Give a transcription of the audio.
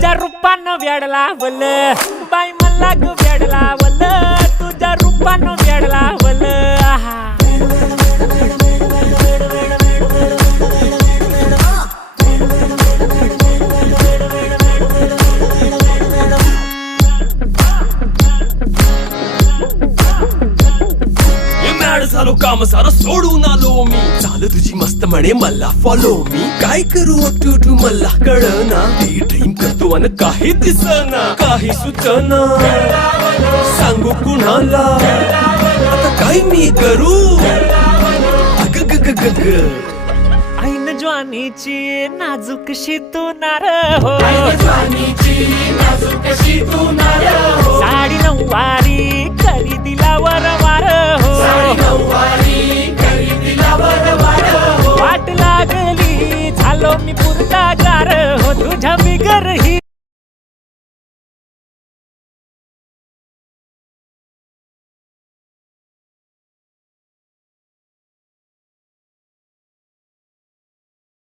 तुझ्या रूपानं वेड लावल बाई मला ग वेड लावल तुझ्या रूपानं वेड लावल आहा झालो काम सारं सोडून आलो मी चाल तुझी मस्त म्हणे मला फॉलो मी काय करू टू मला कळना ती ड्रीम करतो अन काही दिसना काही सुचना सांगू कुणाला आता काय मी करू अग ग ग ग ग ऐन ज्वानीची नाजूकशी तू नार हो साडी नऊवारी करी दिला वरवार हो वाट लागली झालो मी पुरता गार हो तुझ्या बिगर ही